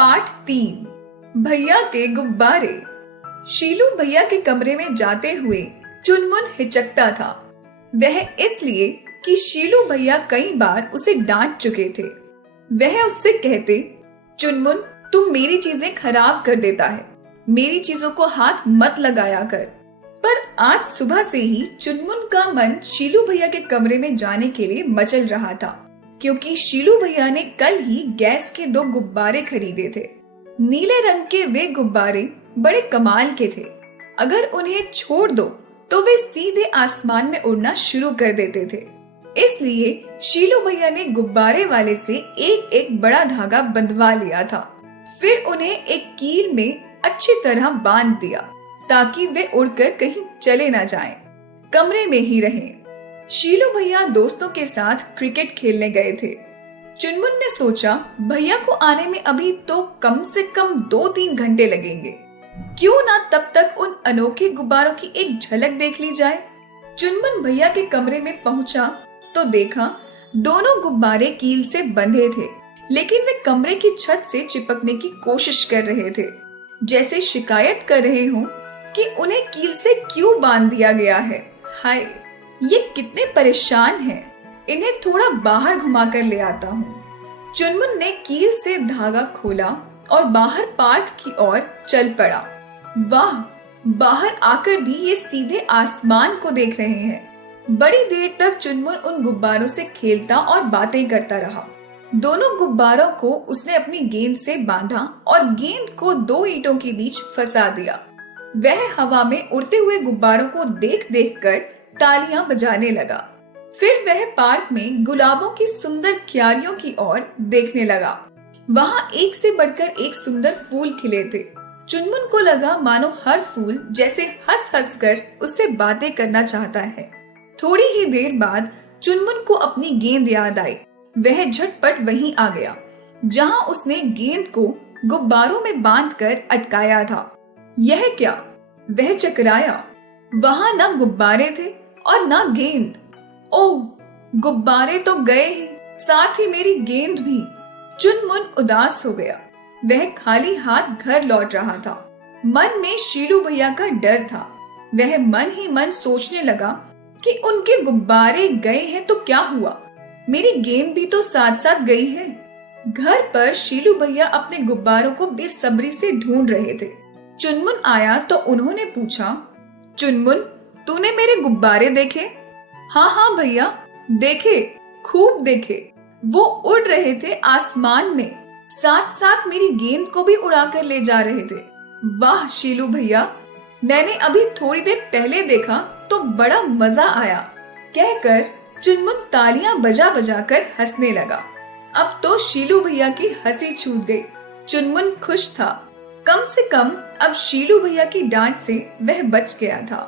Part 3 भैया के गुब्बारे। शीलू भैया के कमरे में जाते हुए चुनमुन हिचकता था। वह इसलिए कि शीलू भैया कई बार उसे डांट चुके थे। वह उससे कहते, चुनमुन तुम मेरी चीजें खराब कर देता है, मेरी चीजों को हाथ मत लगाया कर। पर आज सुबह से ही चुनमुन का मन शीलू भैया के कमरे में जाने के लिए मचल रहा था, क्योंकि शीलू भैया ने कल ही गैस के 2 गुब्बारे खरीदे थे। नीले रंग के वे गुब्बारे बड़े कमाल के थे। अगर उन्हें छोड़ दो तो वे सीधे आसमान में उड़ना शुरू कर देते थे। इसलिए शीलू भैया ने गुब्बारे वाले से एक एक बड़ा धागा बंधवा लिया था। फिर उन्हें एक कील में अच्छी तरह बांध दिया ताकि वे उड़कर कहीं चले ना जाएं, कमरे में ही रहें। शीलू भैया दोस्तों के साथ क्रिकेट खेलने गए थे। चुनमुन ने सोचा, भैया को आने में अभी तो कम से कम 2-3 घंटे लगेंगे, क्यों ना तब तक उन अनोखे गुब्बारों की एक झलक देख ली जाए। चुनमुन भैया के कमरे में पहुंचा तो देखा दोनों गुब्बारे कील से बंधे थे, लेकिन वे कमरे की छत से चिपकने की कोशिश कर रहे थे, जैसे शिकायत कर रहे हों कि उन्हें कील से क्यों बांध दिया गया है। हाय, ये कितने परेशान हैं, इन्हें थोड़ा बाहर घुमा कर ले आता हूँ। चुनमुन ने कील से धागा खोला और बाहर पार्क की ओर चल पड़ा। वाह, बाहर आकर भी ये सीधे आसमान को देख रहे हैं। बड़ी देर तक चुनमुन उन गुब्बारों से खेलता और बातें करता रहा। दोनों गुब्बारों को उसने अपनी गेंद से बांधा और गेंद को 2 ईंटों के बीच फंसा दिया। वह हवा में उड़ते हुए गुब्बारों को देख देख कर तालियां बजाने लगा। फिर वह पार्क में गुलाबों की सुंदर क्यारियों की ओर देखने लगा। वहां एक से बढ़कर एक सुंदर फूल खिले थे। चुनमुन को लगा मानो हर फूल जैसे हंस हंस कर उससे बातें करना चाहता है। थोड़ी ही देर बाद चुनमुन को अपनी गेंद याद आई। वह झटपट वहीं आ गया जहां उसने गेंद को गुब्बारों में बांधकर अटकाया था। यह क्या? वह चकराया। वहां न गुब्बारे थे और ना गेंद। ओह, गुब्बारे तो गए ही, साथ ही मेरी गेंद भी। चुनमुन उदास हो गया। वह खाली हाथ घर लौट रहा था। मन में शीलू भैया का डर था। वह मन ही मन सोचने लगा कि उनके गुब्बारे गए हैं तो क्या हुआ, मेरी गेंद भी तो साथ साथ गई है। घर पर शीलू भैया अपने गुब्बारों को बेसब्री से ढूंढ रहे थे। चुनमुन आया तो उन्होंने पूछा, चुनमुन तूने मेरे गुब्बारे देखे? हाँ भैया देखे, खूब देखे। वो उड़ रहे थे आसमान में, साथ साथ मेरी गेंद को भी उड़ाकर ले जा रहे थे। वाह शीलू भैया, मैंने अभी थोड़ी देर पहले देखा तो बड़ा मजा आया। कहकर चुनमुन तालियां बजा बजा कर हंसने लगा। अब तो शीलू भैया की हंसी छूट गई। चुनमुन खुश था। कम से कम अब शीलू भैया की डांट से वह बच गया था।